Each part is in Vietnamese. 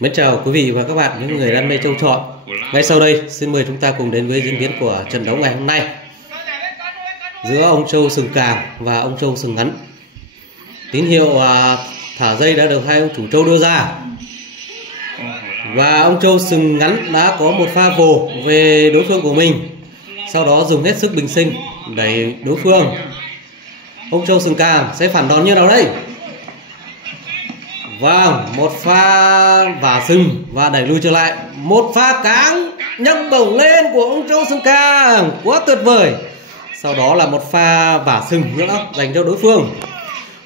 Mến chào quý vị và các bạn, những người đam mê trâu trọi. Ngay sau đây, xin mời chúng ta cùng đến với diễn biến của trận đấu ngày hôm nay giữa ông trâu sừng càng và ông trâu sừng ngắn. Tín hiệu thả dây đã được hai ông chủ trâu đưa ra, và ông trâu sừng ngắn đã có một pha vồ về đối phương của mình, sau đó dùng hết sức bình sinh đẩy đối phương. Ông trâu sừng càng sẽ phản đòn như nào đây? Vâng, một pha vả sừng và đẩy lui trở lại. Một pha cáng nhấc bổng lên của ông trâu sừng càng, quá tuyệt vời. Sau đó là một pha vả sừng nữa dành cho đối phương.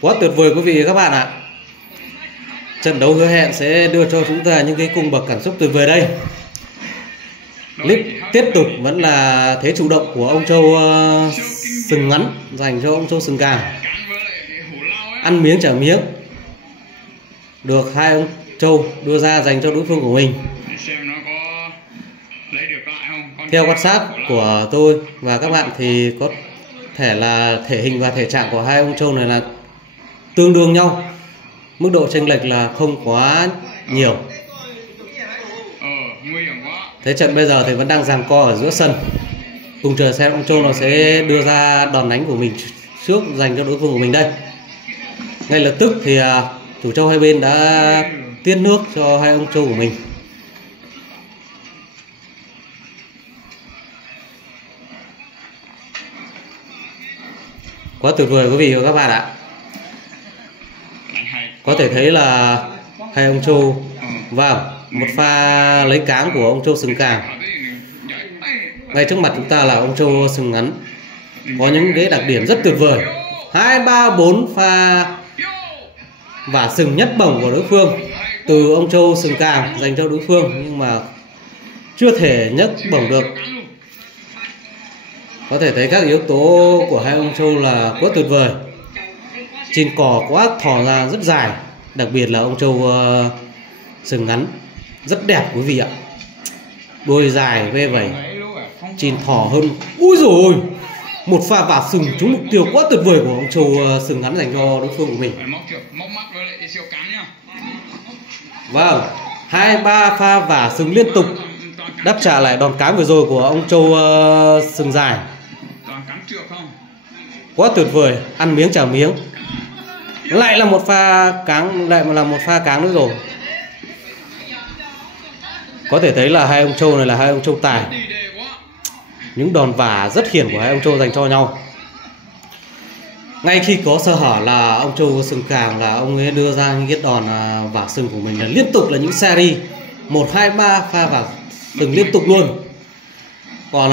Quá tuyệt vời quý vị và các bạn ạ. Trận đấu hứa hẹn sẽ đưa cho chúng ta những cái cung bậc cảm xúc tuyệt vời đây. Clip tiếp tục vẫn là thế chủ động của ông trâu sừng ngắn dành cho ông trâu sừng càng. Ăn miếng trả miếng được hai ông trâu đưa ra dành cho đối phương của mình. Theo quan sát của tôi và các bạn thì có thể là thể hình và thể trạng của hai ông trâu này là tương đương nhau, mức độ chênh lệch là không quá nhiều. Thế trận bây giờ thì vẫn đang giằng co ở giữa sân, cùng chờ xem ông trâu nó sẽ đưa ra đòn đánh của mình trước dành cho đối phương của mình đây. Ngay lập tức thì chủ trâu hai bên đã tiết nước cho hai ông trâu của mình. Quá tuyệt vời quý vị và các bạn ạ. Có thể thấy là hai ông trâu, vâng, một pha lấy cáng của ông trâu sừng càng. Ngay trước mặt chúng ta là ông trâu sừng ngắn, có những cái đặc điểm rất tuyệt vời. 2, 3, 4 pha vả sừng nhất bổng của đối phương từ ông trâu sừng càng dành cho đối phương, nhưng mà chưa thể nhấc bổng được. Có thể thấy các yếu tố của hai ông trâu là quá tuyệt vời. Trên cò quá thò ra rất dài, đặc biệt là ông trâu sừng ngắn rất đẹp quý vị ạ. Đuôi dài ve vẩy, trên thò hơn. Ui rồi, một pha vả sừng trúng mục tiêu quá tuyệt vời của ông trâu sừng ngắn dành cho đối phương của mình. Vâng, 2, 3 pha vả sừng liên tục đáp trả lại đòn cán vừa rồi của ông trâu sừng dài. Quá tuyệt vời, ăn miếng trả miếng. Lại là một pha cáng, lại là một pha cáng nữa rồi. Có thể thấy là hai ông trâu này là hai ông trâu tài. Những đòn vả rất hiển của hai ông trâu dành cho nhau. Ngay khi có sơ hở là ông trâu sừng càng là ông ấy đưa ra những cái đòn vả sừng của mình là liên tục là những series 1, 2, 3 pha vả sừng liên tục luôn. Còn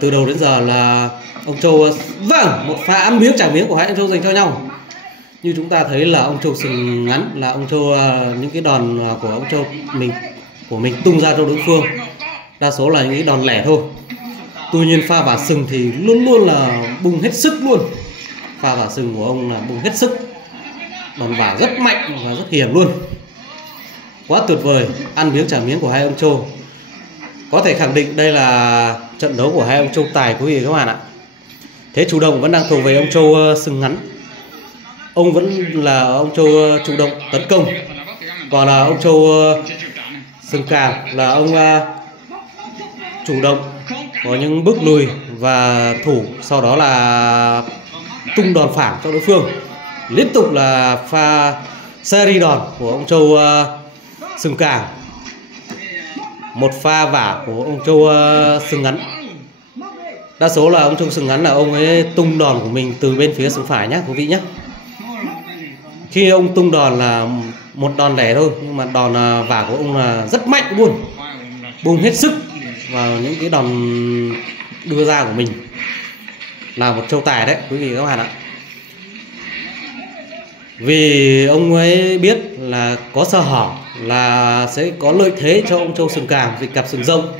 từ đầu đến giờ là ông trâu, vâng, một pha ăn miếng trả miếng của hai ông trâu dành cho nhau. Như chúng ta thấy là ông trâu sừng ngắn là ông trâu, những cái đòn của ông trâu mình tung ra cho đối phương đa số là những cái đòn lẻ thôi. Tuy nhiên pha vả sừng thì luôn luôn là bung hết sức luôn. Pha vả sừng của ông là bung hết sức, đòn vả rất mạnh và rất hiểm luôn. Quá tuyệt vời, ăn miếng trả miếng của hai ông trâu. Có thể khẳng định đây là trận đấu của hai ông trâu tài quý vị và các bạn ạ. Thế chủ động vẫn đang thuộc về ông trâu sừng ngắn. Ông vẫn là ông trâu chủ động tấn công, còn là ông trâu sừng càng là ông chủ động có những bước lùi và thủ, sau đó là tung đòn phản cho đối phương. Liên tục là pha series đòn của ông trâu sừng càng, một pha vả của ông trâu sừng ngắn. Đa số là ông trâu sừng ngắn là ông ấy tung đòn của mình từ bên phía sừng phải nhé quý vị nhé. Khi ông tung đòn là một đòn lẻ thôi, nhưng mà đòn vả của ông là rất mạnh luôn, bung hết sức vào những cái đòn đưa ra của mình. Là một trâu tài đấy quý vị và các bạn ạ. Vì ông ấy biết là có sơ hở là sẽ có lợi thế cho ông trâu sừng càng vì cặp sừng rông,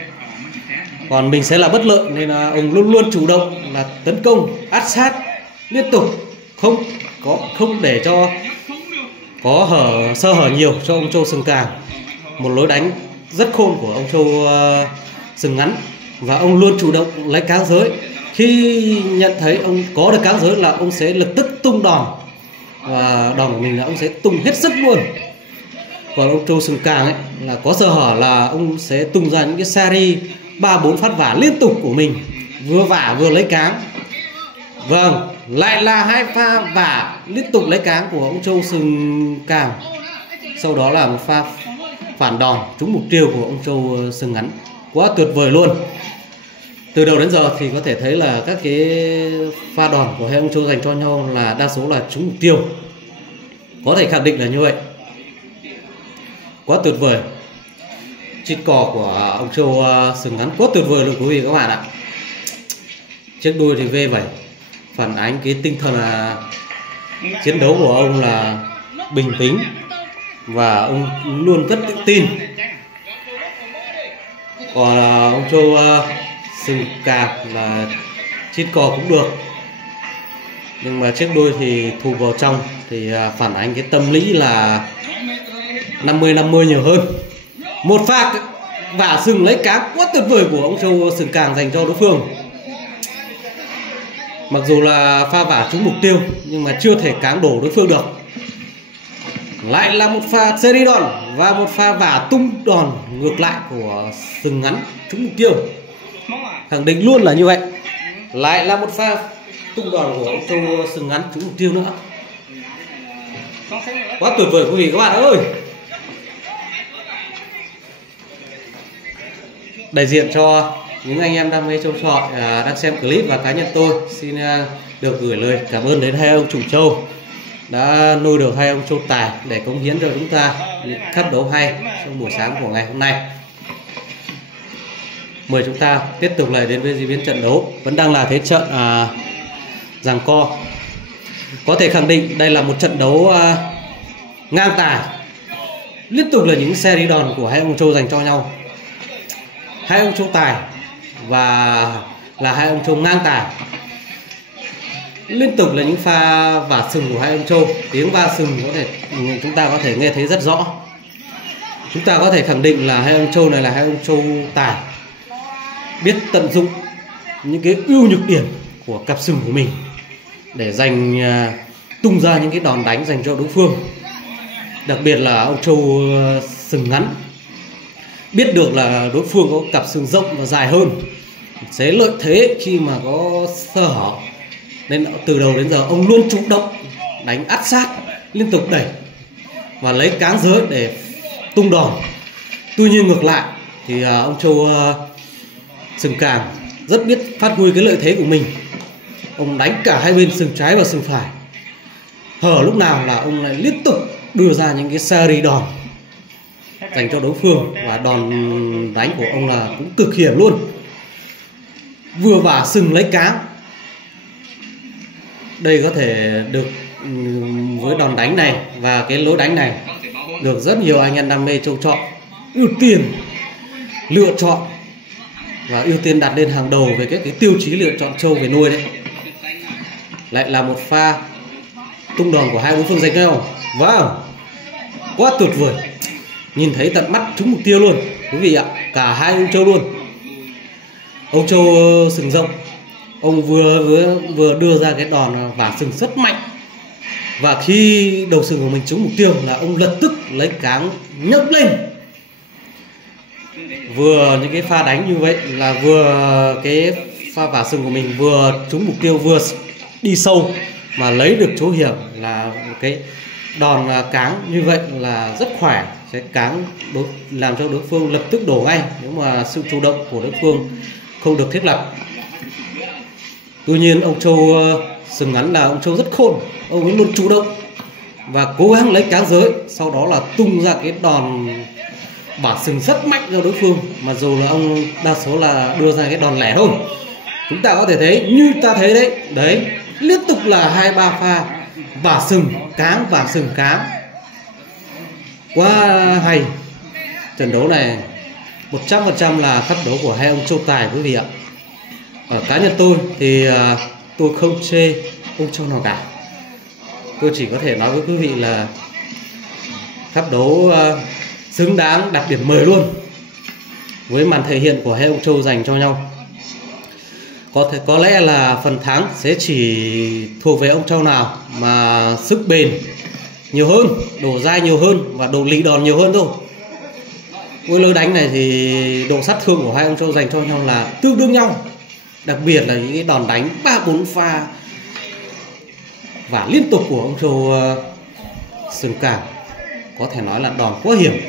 còn mình sẽ là bất lợi, nên là ông luôn luôn chủ động là tấn công áp sát liên tục, không để cho có sơ hở nhiều cho ông trâu sừng càng. Một lối đánh rất khôn của ông trâu sừng ngắn, và ông luôn chủ động lấy cáng giới. Khi nhận thấy ông có được cáng giới là ông sẽ lập tức tung đòn, và đòn của mình là ông sẽ tung hết sức luôn. Còn ông Châu Sừng Càng ấy là có sơ hở là ông sẽ tung ra những cái series 3-4 phát vả liên tục của mình, vừa vả vừa lấy cáng. Vâng, lại là 2 pha vả liên tục lấy cáng của ông Châu Sừng Càng. Sau đó là một pha phản đòn trúng mục tiêu của ông Châu Sừng Ngắn. Quá tuyệt vời luôn. Từ đầu đến giờ thì có thể thấy là các cái pha đòn của hai ông Châu dành cho nhau là đa số là trúng mục tiêu. Có thể khẳng định là như vậy. Quá tuyệt vời. Chít cò của ông Châu Sừng Ngắn quá tuyệt vời luôn quý vị các bạn ạ. Chiếc đuôi thì vê vẩy, phản ánh cái tinh thần chiến đấu của ông là bình tĩnh và ông luôn rất tự tin. Còn ông Châu Sừng Càng là chít cò cũng được, nhưng mà chiếc đuôi thì thụt vào trong thì phản ánh cái tâm lý là 50-50 nhiều hơn. Một pha vả sừng lấy cá quá tuyệt vời của ông Châu Sừng Càng dành cho đối phương. Mặc dù là pha vả trúng mục tiêu nhưng mà chưa thể cáng đổ đối phương được. Lại là một pha series đòn và một pha vả tung đòn ngược lại của Sừng Ngắn trúng mục tiêu. Khẳng định luôn là như vậy. Lại là một pha tung đòn của ông Châu Sừng Ngắn trúng mục tiêu nữa. Quá tuyệt vời quý vị các bạn ơi. Đại diện cho những anh em đam mê trâu trọi đang xem clip và cá nhân tôi xin được gửi lời cảm ơn đến hai ông chủ trâu đã nuôi được hai ông trâu tài để cống hiến cho chúng ta những cắt đấu hay trong buổi sáng của ngày hôm nay. Mời chúng ta tiếp tục lại đến với diễn biến trận đấu, vẫn đang là thế trận giằng co. Có thể khẳng định đây là một trận đấu ngang tài, liên tục là những series đòn của hai ông trâu dành cho nhau. Hai ông trâu tài và là hai ông trâu ngang tài, liên tục là những pha vả sừng của hai ông trâu. Tiếng va sừng chúng ta có thể nghe thấy rất rõ. Chúng ta có thể khẳng định là hai ông trâu này là hai ông trâu tài, biết tận dụng những cái ưu nhược điểm của cặp sừng của mình để tung ra những cái đòn đánh dành cho đối phương. Đặc biệt là ông trâu Sừng Ngắn biết được là đối phương có cặp sừng rộng và dài hơn, sẽ lợi thế khi mà có sơ hở, nên từ đầu đến giờ ông luôn chủ động đánh áp sát, liên tục đẩy và lấy cáng giới để tung đòn. Tuy nhiên ngược lại thì ông Châu Sừng Càng rất biết phát huy cái lợi thế của mình. Ông đánh cả hai bên sừng trái và sừng phải, hở lúc nào là ông lại liên tục đưa ra những cái series đòn dành cho đối phương, và đòn đánh của ông là cũng cực hiểm luôn, vừa vả sừng lấy cáng. Đây có thể được với đòn đánh này và cái lối đánh này được rất nhiều anh em đam mê trâu trọi ưu tiên lựa chọn và ưu tiên đặt lên hàng đầu về cái tiêu chí lựa chọn trâu về nuôi đấy. Lại là một pha tung đòn của hai đối phương dành nhau. Vâng, quá tuyệt vời, nhìn thấy tận mắt trúng mục tiêu luôn quý vị ạ. Cả hai ông trâu luôn. Ông trâu sừng rộng, ông vừa đưa ra cái đòn vả sừng rất mạnh, và khi đầu sừng của mình trúng mục tiêu là ông lập tức lấy cáng nhấc lên. Vừa những cái pha đánh như vậy là vừa cái pha vả sừng của mình vừa trúng mục tiêu, vừa đi sâu mà lấy được chỗ hiểm, là một cái đòn cáng như vậy là rất khỏe, sẽ cáng làm cho đối phương lập tức đổ ngay nếu mà sự chủ động của đối phương không được thiết lập. Tuy nhiên ông Châu Sừng Ngắn là ông Châu rất khôn, ông ấy luôn chủ động và cố gắng lấy cáng giới, sau đó là tung ra cái đòn bả sừng rất mạnh cho đối phương, mà dù là ông đa số là đưa ra cái đòn lẻ thôi. Chúng ta có thể thấy như ta thấy đấy, liên tục là 2-3 pha vả sừng cáng, vả sừng cáng, quá hay. Trận đấu này 100% là cắt đấu của hai ông trâu tài quý vị ạ. Ở cá nhân tôi thì tôi không chê ông trâu nào cả. Tôi chỉ có thể nói với quý vị là cắt đấu xứng đáng đặt điểm 10 luôn với màn thể hiện của hai ông trâu dành cho nhau. Có lẽ là phần thắng sẽ chỉ thuộc về ông trâu nào mà sức bền nhiều hơn, độ dai nhiều hơn và độ lì đòn nhiều hơn thôi. Với lối đánh này thì độ sát thương của hai ông trâu dành cho nhau là tương đương nhau. Đặc biệt là những cái đòn đánh 3-4 pha và liên tục của ông trâu sừng càm, có thể nói là đòn quá hiểm,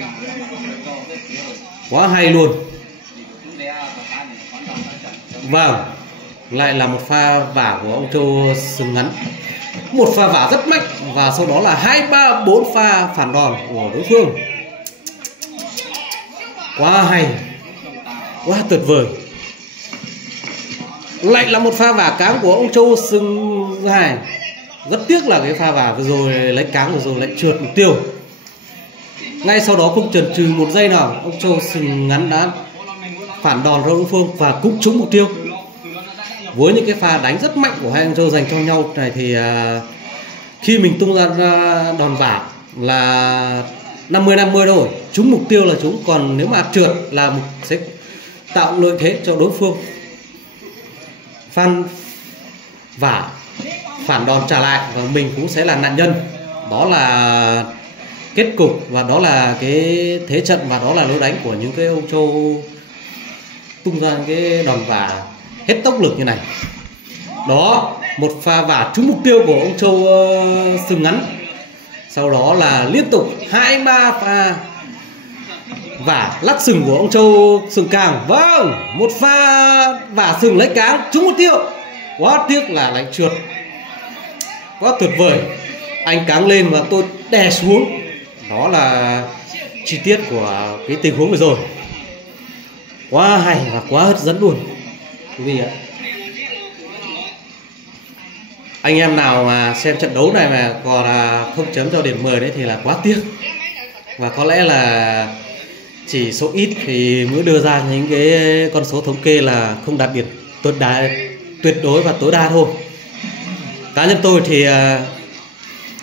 quá hay luôn. Vâng, lại là một pha vả của ông trâu sừng ngắn, một pha vả rất mạnh và sau đó là 2-3-4 pha phản đòn của đối phương. Quá hay, quá tuyệt vời. Lại là một pha vả cáng của ông trâu sừng dài. Rất tiếc là cái pha vả vừa rồi lấy cáng vừa rồi lại trượt mục tiêu. Ngay sau đó không chần chừ một giây nào, ông trâu sừng ngắn đã phản đòn ra đối phương và cũng trúng mục tiêu. Với những cái pha đánh rất mạnh của hai ông trâu dành cho nhau này thì khi mình tung ra đòn vả là 50-50 thôi, trúng mục tiêu là trúng, còn nếu mà trượt là sẽ tạo lợi thế cho đối phương phan vả phản đòn trả lại và mình cũng sẽ là nạn nhân. Đó là kết cục và đó là cái thế trận và đó là lối đánh của những cái ông trâu tung ra cái đòn vả hết tốc lực như này. Đó, một pha vả trúng mục tiêu của ông trâu sừng ngắn. Sau đó là liên tục 2-3 pha vả lắc sừng của ông trâu sừng càng. Vâng, một pha vả sừng lấy cáng trúng mục tiêu. Quá tiếc là lại trượt. Quá tuyệt vời. Anh cáng lên và tôi đè xuống. Đó là chi tiết của cái tình huống vừa rồi. Quá hay và quá hấp dẫn luôn quý vị ạ. Anh em nào mà xem trận đấu này mà còn không chấm cho điểm 10 đấy thì là quá tiếc. Và có lẽ là chỉ số ít thì mới đưa ra những cái con số thống kê là không đạt điểm tuyệt đối và tối đa thôi. Cá nhân tôi thì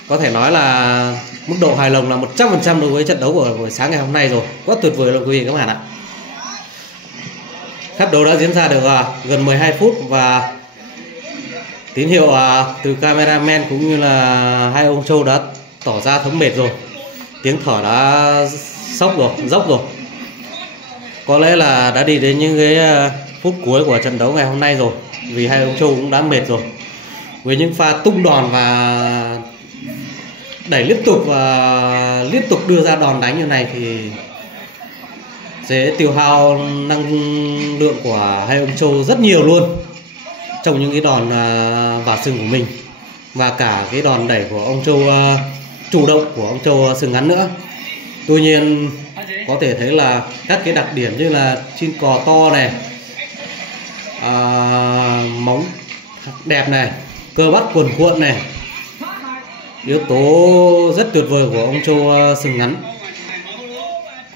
có thể nói là mức độ hài lòng là 100% đối với trận đấu của buổi sáng ngày hôm nay rồi. Quá tuyệt vời luôn quý vị các bạn ạ. Phép đấu đã diễn ra được gần 12 phút và tín hiệu từ cameraman cũng như là hai ông trâu đã tỏ ra thấm mệt rồi. Tiếng thở đã dốc rồi. Có lẽ là đã đi đến những cái phút cuối của trận đấu ngày hôm nay rồi. Vì hai ông trâu cũng đã mệt rồi. Với những pha tung đòn và đẩy liên tục và liên tục đưa ra đòn đánh như này thì sẽ tiêu hao năng lượng của hai ông trâu rất nhiều luôn trong những cái đòn vả sừng của mình và cả cái đòn đẩy của ông trâu chủ động của ông trâu sừng ngắn nữa. Tuy nhiên có thể thấy là các cái đặc điểm như là chin cò to này, móng đẹp này, cơ bắp cuồn cuộn này, yếu tố rất tuyệt vời của ông trâu sừng ngắn.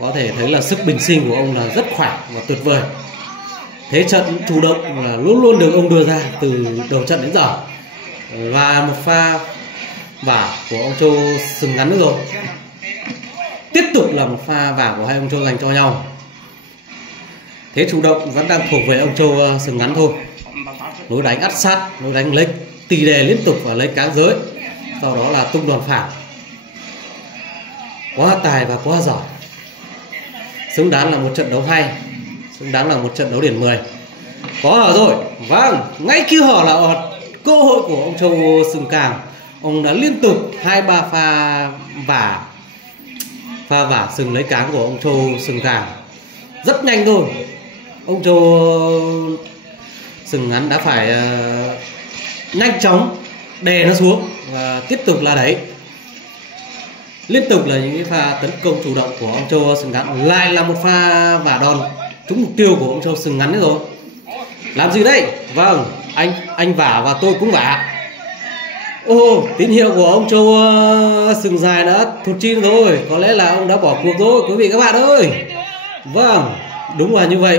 Có thể thấy là sức bình sinh của ông là rất khỏe và tuyệt vời. Thế trận chủ động là luôn luôn được ông đưa ra từ đầu trận đến giờ. Và một pha vả của ông trâu sừng ngắn nữa rồi. Tiếp tục là một pha vả của hai ông trâu dành cho nhau. Thế chủ động vẫn đang thuộc về ông trâu sừng ngắn thôi. Lối đánh ắt sát, lối đánh lấy tì đè liên tục và lấy cáng giới. Sau đó là tung đòn phản. Quá tài và quá giỏi. Xứng đáng là một trận đấu hay, xứng đáng là một trận đấu điểm 10. Có hở rồi. Vâng, ngay khi hở là cơ hội của ông trâu sừng càng. Ông đã liên tục 2-3 pha vả sừng lấy cáng của ông trâu sừng càng. Rất nhanh thôi. Ông trâu sừng ngắn đã phải nhanh chóng đè nó xuống và tiếp tục là đẩy. Liên tục là những cái pha tấn công chủ động của ông trâu sừng ngắn. Lại là một pha vả đòn trúng mục tiêu của ông trâu sừng ngắn nữa rồi. Làm gì đây? Vâng, anh vả và tôi cũng vả. Tín hiệu của ông trâu sừng dài đã thụt chim rồi. Có lẽ là ông đã bỏ cuộc rồi quý vị các bạn ơi. Vâng, đúng là như vậy.